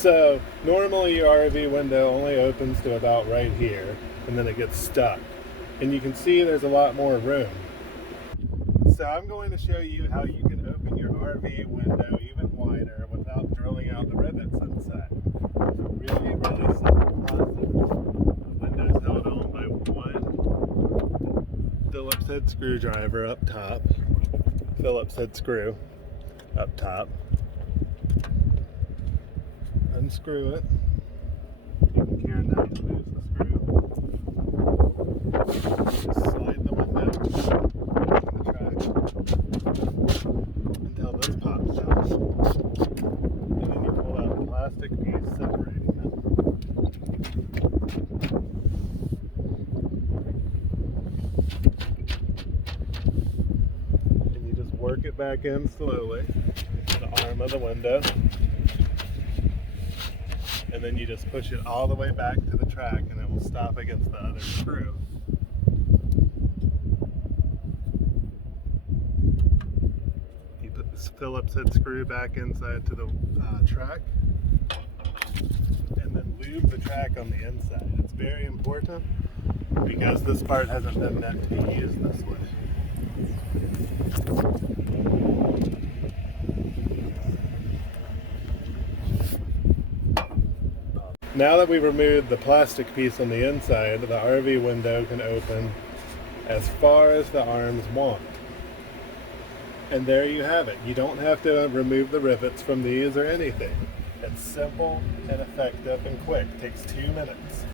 So normally your RV window only opens to about right here, and then it gets stuck. And you can see there's a lot more room. So I'm going to show you how you can open your RV window even wider without drilling out the rivets inside. It's a really, really simple process. The window's held on by one Phillips head screwdriver up top. Phillips head screw up top. Unscrew it. Taking care not to lose the screw. Just slide the window on the track until this pops out. And then you pull out the plastic piece separating them. And you just work it back in slowly to the arm of the window. And then you just push it all the way back to the track and it will stop against the other screw. You put this Phillips head screw back inside to the track and then lube the track on the inside. It's very important because this part hasn't been meant to be used this way. Now that we've removed the plastic piece on the inside, the RV window can open as far as the arms want. And there you have it. You don't have to remove the rivets from these or anything. It's simple and effective and quick. It takes 2 minutes.